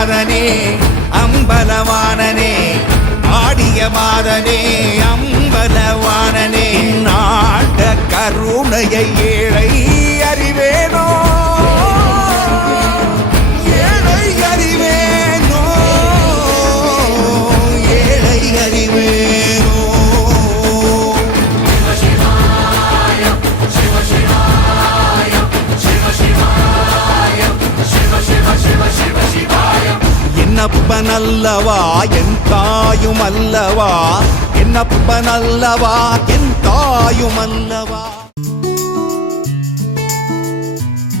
மாதனே அம்பலவானனே ஆடிய மாதனே அம்பலவானனே நாட கருணையை ஏழை அறிவேனோ ஏழை அறிவேனோ ஏழை அறிவேனோ என்னப்பனல்லவா என் தாயும் அல்லவா என்னப்பனல்லவா என் தாயும் அல்லவா.